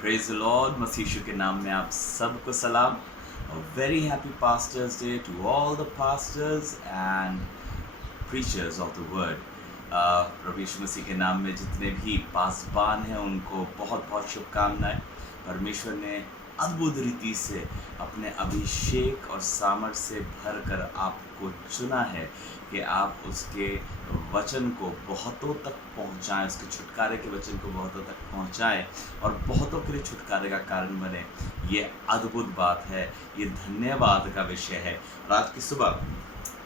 Praise the lord. मसीह यीशु के नाम में आप सबको सलाम। Very happy pastors day to all the pastors and preachers of the word. प्रभु यीशु मसीह के नाम में जितने भी पासबान हैं उनको बहुत बहुत शुभकामनाएं। परमेश्वर ने अद्भुत रीति से अपने अभिषेक और सामर्थ्य से भर कर आपको चुना है कि आप उसके वचन को बहुतों तक पहुंचाएं, उसके छुटकारे के वचन को बहुतों तक पहुंचाएं और बहुतों के लिए छुटकारे का कारण बने। ये अद्भुत बात है, ये धन्यवाद का विषय है। और आज की सुबह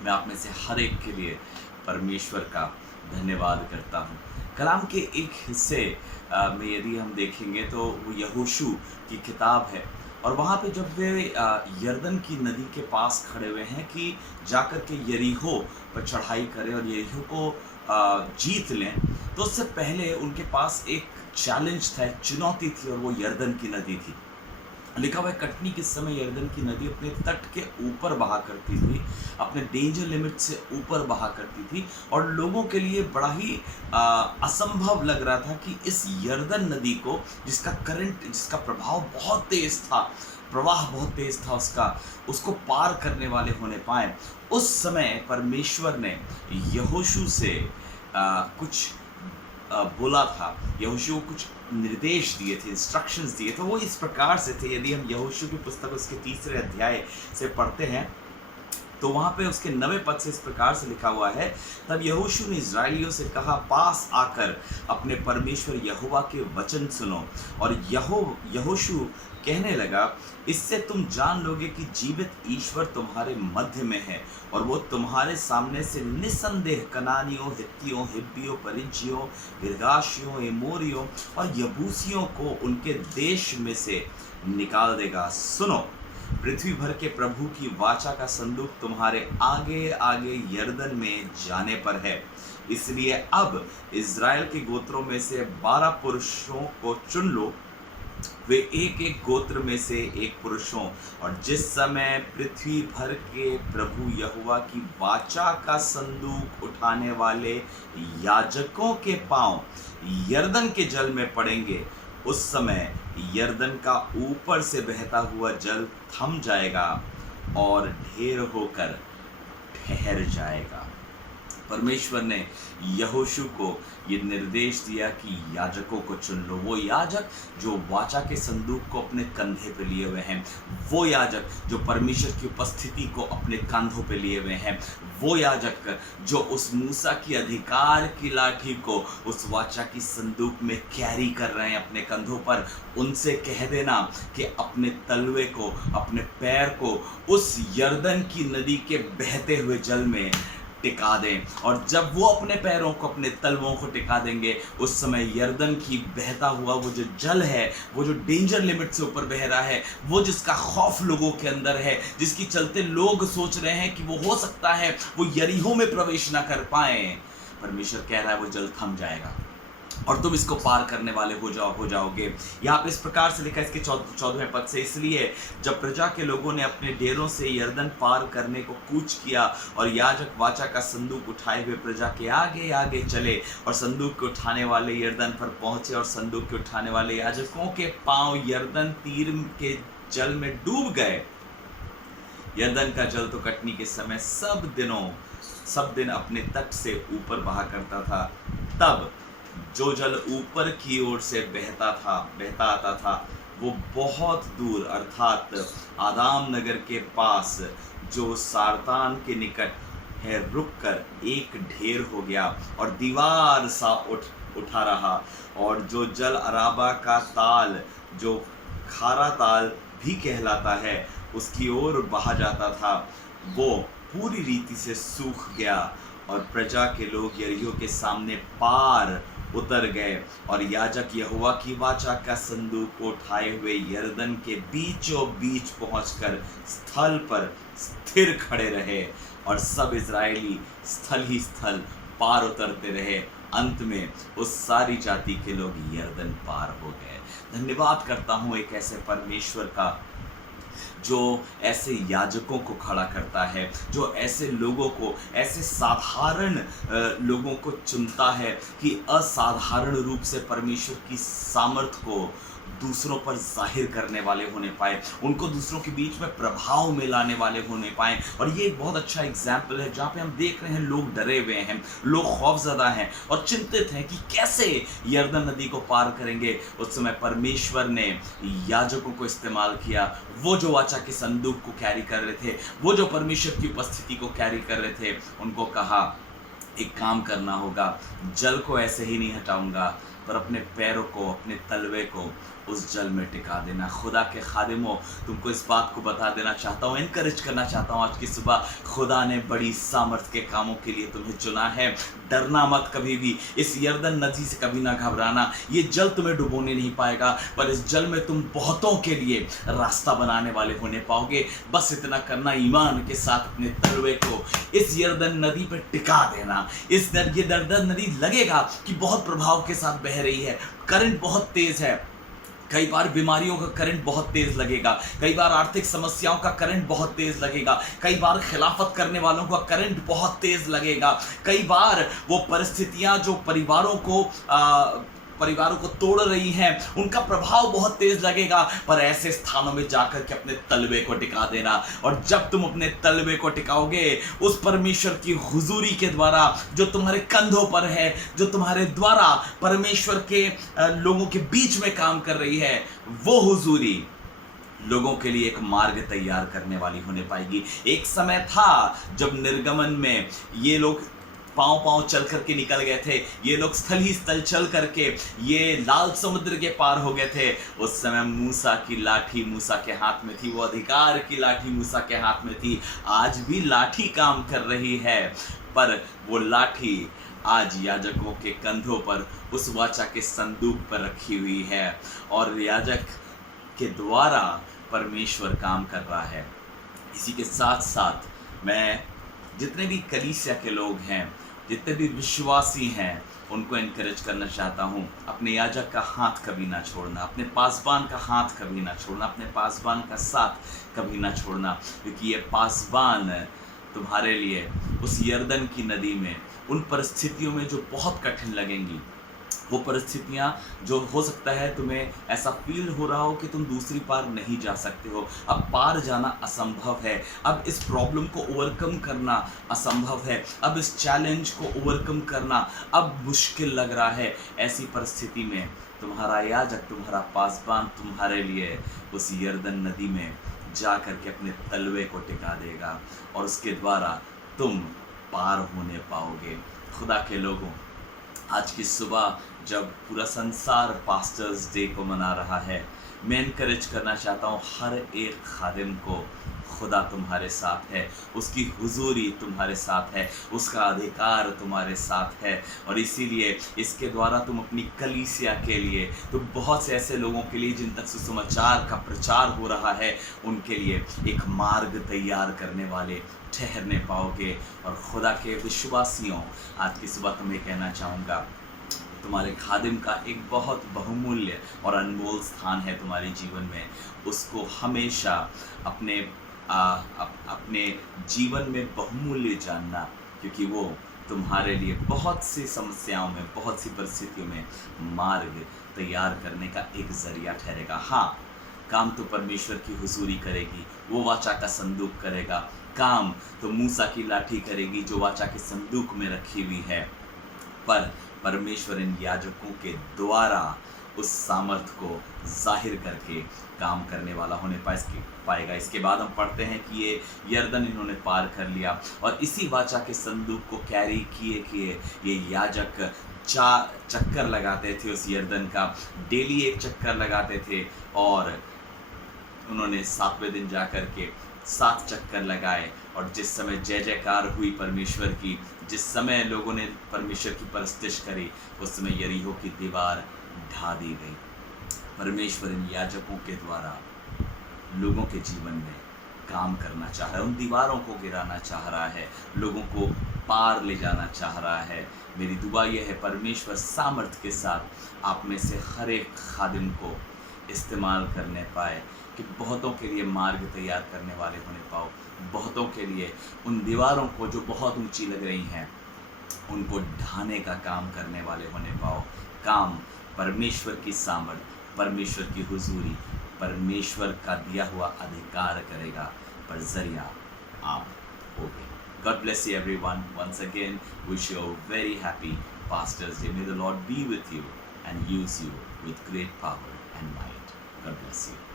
मैं आप में से हर एक के लिए परमेश्वर का धन्यवाद करता हूँ। कलाम के एक हिस्से में यदि हम देखेंगे तो वो यहोशू की किताब है और वहाँ पे जब वे यरदन की नदी के पास खड़े हुए हैं कि जाकर के यरीहो पर चढ़ाई करें और यरीहो को जीत लें, तो उससे पहले उनके पास एक चैलेंज था, चुनौती थी, और वो यरदन की नदी थी। लिखा हुआ है कटनी के समय यरदन की नदी अपने तट के ऊपर बहा करती थी, अपने डेंजर लिमिट से ऊपर बहा करती थी और लोगों के लिए बड़ा ही असंभव लग रहा था कि इस यरदन नदी को, जिसका करंट, जिसका प्रभाव बहुत तेज था, प्रवाह बहुत तेज था उसको पार करने वाले होने पाए। उस समय परमेश्वर ने यहोशू से कुछ बोला था, यहोशू को कुछ निर्देश दिए थे, इंस्ट्रक्शंस दिए थे। वो इस प्रकार से थे, यदि हम यहोशू की पुस्तक उसके 3 अध्याय से पढ़ते हैं तो वहाँ पे उसके 9 पद से इस प्रकार से लिखा हुआ है, तब यहोशू ने इजराइलियों से कहा, पास आकर अपने परमेश्वर यहोवा के वचन सुनो। और यहोशू कहने लगा, इससे तुम जान लोगे कि जीवित ईश्वर तुम्हारे मध्य में है और वो तुम्हारे सामने से निसंदेह कनानियों, हित्तियों, हिब्बियों, परिज्जियों, गिर्गाशियों, एमोरियों और यबूसियों को उनके देश में से निकाल देगा। सुनो, पृथ्वी भर के प्रभु की वाचा का संदूक तुम्हारे आगे आगे यरदन में जाने पर है। इसलिए अब इज़राइल के गोत्रों में से 12 पुरुषों को चुन लो, वे एक एक गोत्र में से एक पुरुषों, और जिस समय पृथ्वी भर के प्रभु यहोवा की वाचा का संदूक उठाने वाले याजकों के पांव यरदन के जल में पड़ेंगे, उस समय यरदन का ऊपर से बहता हुआ जल थम जाएगा और ढेर होकर ठहर जाएगा। परमेश्वर ने यहोशू को ये निर्देश दिया कि याजकों को चुन लो। वो याजक जो वाचा के संदूक को अपने कंधे पे लिए हुए हैं, वो याजक जो परमेश्वर की उपस्थिति को अपने कंधों पे लिए हुए हैं, वो याजक जो उस मूसा की अधिकार की लाठी को उस वाचा की संदूक में कैरी कर रहे हैं अपने कंधों पर, उनसे कह देना कि अपने तलवे को, अपने पैर को उस यरदन की नदी के बहते हुए जल में टिका दें। और जब वो अपने पैरों को, अपने तलवों को टिका देंगे, उस समय यरदन की बहता हुआ वो जो जल है, वो जो डेंजर लिमिट से ऊपर बह रहा है, वो जिसका खौफ लोगों के अंदर है, जिसकी चलते लोग सोच रहे हैं कि वो हो सकता है वो यरीहो में प्रवेश ना कर पाए, परमेश्वर कह रहा है वो जल थम जाएगा और तुम इसको पार करने वाले हो जाओगे। यहाँ पे इस प्रकार से लिखा है इसके 14वें पद से, इसलिए जब प्रजा के लोगों ने अपने डेरों से यरदन पार करने को कूच किया और याजक वाचा का संदूक उठाए हुए प्रजा के आगे आगे चले और संदूक के उठाने वाले यरदन पर पहुंचे और संदूक के उठाने वाले याजकों के पांव यरदन तीर के जल में डूब गए। यरदन का जल तो कटनी के समय सब दिन अपने तट से ऊपर बहा करता था। तब जो जल ऊपर की ओर से बहता आता था, वो बहुत दूर अर्थात आदाम नगर के पास जो सारतान के निकट है रुककर एक ढेर हो गया और दीवार सा उठा रहा, और जो जल अराबा का ताल, जो खारा ताल भी कहलाता है, उसकी ओर बहा जाता था, वो पूरी रीति से सूख गया और प्रजा के लोग यरीहो के सामने पार उतर गए और याजक यहोवा की वाचा का संदूक को उठाए हुए यरदन के बीचों बीच पहुंचकर स्थल पर स्थिर खड़े रहे और सब इजरायली स्थल ही स्थल पार उतरते रहे। अंत में उस सारी जाति के लोग यरदन पार हो गए। धन्यवाद करता हूँ एक ऐसे परमेश्वर का जो ऐसे याजकों को खड़ा करता है, जो ऐसे लोगों को, ऐसे साधारण लोगों को चुनता है कि असाधारण रूप से परमेश्वर की सामर्थ को दूसरों पर जाहिर करने वाले होने पाए, उनको दूसरों के बीच में प्रभाव में लाने वाले होने पाए। और ये एक बहुत अच्छा एग्जाम्पल है जहाँ पे हम देख रहे हैं लोग डरे हुए हैं, लोग खौफजदा हैं और चिंतित हैं कि कैसे यरदन नदी को पार करेंगे। उस समय परमेश्वर ने याजकों को इस्तेमाल किया, वो जो वाचा के संदूक को कैरी कर रहे थे, वो जो परमेश्वर की उपस्थिति को कैरी कर रहे थे, उनको कहा एक काम करना होगा, जल को ऐसे ही नहीं हटाऊंगा, पर अपने पैरों को, अपने तलवे को उस जल में टिका देना। खुदा के खादिमों, तुमको इस बात को बता देना चाहता हूँ, इनकरेज करना चाहता हूँ आज की सुबह, खुदा ने बड़ी सामर्थ के कामों के लिए तुम्हें चुना है। डरना मत कभी भी, इस यरदन नदी से कभी ना घबराना। ये जल तुम्हें डुबोने नहीं पाएगा, पर इस जल में तुम बहुतों के लिए रास्ता बनाने वाले होने पाओगे। बस इतना करना, ईमान के साथ अपने तलवे को इस यरदन नदी पर टिका देना। ये यरदन नदी लगेगा कि बहुत प्रभाव के साथ बह रही है, करंट बहुत तेज है, कई बार बीमारियों का करंट बहुत तेज लगेगा, कई बार आर्थिक समस्याओं का करंट बहुत तेज लगेगा, कई बार खिलाफत करने वालों का करंट बहुत तेज लगेगा, कई बार वो परिस्थितियां जो परिवारों को तोड़ रही हैं, उनका प्रभाव बहुत तेज लगेगा। पर ऐसे स्थानों में जाकर के अपने तलवे को टिका देना, और जब तुम अपने तलवे को टिकाओगे उस परमेश्वर की हुजूरी के द्वारा जो तुम्हारे कंधों पर है, जो तुम्हारे द्वारा परमेश्वर के लोगों के बीच में काम कर रही है, वो हुजूरी लोगों के लिए एक मार्ग तैयार करने वाली होने पाएगी। एक समय था जब निर्गमन में ये लोग पांव पांव चल करके निकल गए थे, ये लोग स्थल ही स्थल चल करके ये लाल समुद्र के पार हो गए थे। उस समय मूसा की लाठी मूसा के हाथ में थी, वो अधिकार की लाठी मूसा के हाथ में थी। आज भी लाठी काम कर रही है, पर वो लाठी आज याजकों के कंधों पर उस वाचा के संदूक पर रखी हुई है, और याजक के द्वारा परमेश्वर काम कर रहा है। इसी के साथ साथ मैं जितने भी कलीसिया के लोग हैं, जितने भी विश्वासी हैं, उनको इनकरेज करना चाहता हूँ, अपने याजक का हाथ कभी ना छोड़ना, अपने पासबान का हाथ कभी ना छोड़ना, अपने पासबान का साथ कभी ना छोड़ना, क्योंकि ये पासबान तुम्हारे लिए उस यरदन की नदी में, उन परिस्थितियों में जो बहुत कठिन लगेंगी, वो परिस्थितियाँ जो हो सकता है तुम्हें ऐसा फील हो रहा हो कि तुम दूसरी पार नहीं जा सकते हो, अब पार जाना असंभव है, अब इस प्रॉब्लम को ओवरकम करना असंभव है, अब इस चैलेंज को ओवरकम करना अब मुश्किल लग रहा है। ऐसी परिस्थिति में तुम्हारा याजक, तुम्हारा पासबान तुम्हारे लिए उस यरदन नदी में जा करके अपने तलवे को टिका देगा, और उसके द्वारा तुम पार होने पाओगे। खुदा के लोगों, आज की सुबह जब पूरा संसार पास्टर्स डे को मना रहा है, मैं इनकरेज करना चाहता हूँ हर एक खादिम को, खुदा तुम्हारे साथ है, उसकी हुजूरी तुम्हारे साथ है, उसका अधिकार तुम्हारे साथ है, और इसीलिए इसके द्वारा तुम अपनी कलीसिया के लिए, तुम बहुत से ऐसे लोगों के लिए जिन तक सुसमाचार का प्रचार हो रहा है, उनके लिए एक मार्ग तैयार करने वाले ठहरने पाओगे। और खुदा के विश्वासियों, आज की सुबह तुम्हें कहना चाहूँगा, तुम्हारे खादिम का एक बहुत बहुमूल्य और अनमोल स्थान है तुम्हारे जीवन में। उसको हमेशा अपने जीवन में बहुमूल्य जानना, क्योंकि वो तुम्हारे लिए बहुत सी समस्याओं में, बहुत सी परिस्थितियों में मार्ग तैयार करने का एक ज़रिया ठहरेगा। हाँ, काम तो परमेश्वर की हुजूरी करेगी, वो वाचा का संदूक करेगा, काम तो मूसा की लाठी करेगी जो वाचा के संदूक में रखी हुई है, पर परमेश्वर इन याजकों के द्वारा उस सामर्थ को जाहिर करके काम करने वाला होने पाएगा। इसके बाद हम पढ़ते हैं कि ये यरदन इन्होंने पार कर लिया, और इसी वाचा के संदूक को कैरी किए ये याजक चक्कर लगाते थे उस यरदन का, डेली एक चक्कर लगाते थे, और उन्होंने 7वें दिन जा कर के 7 चक्कर लगाए। और जिस समय जय जयकार हुई परमेश्वर की, जिस समय लोगों ने परमेश्वर की परस्तिश करी, उस समय यरीहो की दीवार ढा दी गई। परमेश्वर इन याजकों के द्वारा लोगों के जीवन में काम करना चाह रहा है, उन दीवारों को गिराना चाह रहा है, लोगों को पार ले जाना चाह रहा है। मेरी दुआ यह है, परमेश्वर सामर्थ के साथ आप में से हर एक खादिम को इस्तेमाल करने पाए, कि बहुतों के लिए मार्ग तैयार करने वाले होने पाओ, बहुतों के लिए उन दीवारों को जो बहुत ऊंची लग रही हैं, उनको ढाने का काम करने वाले होने पाओ। काम परमेश्वर की सामर्थ, परमेश्वर की हुजूरी, परमेश्वर का दिया हुआ अधिकार करेगा, पर जरिया आप होगे. God bless you everyone. Once again, wish you a very happy Pastors Day. May the Lord be with you and use you with great power and might. God bless you.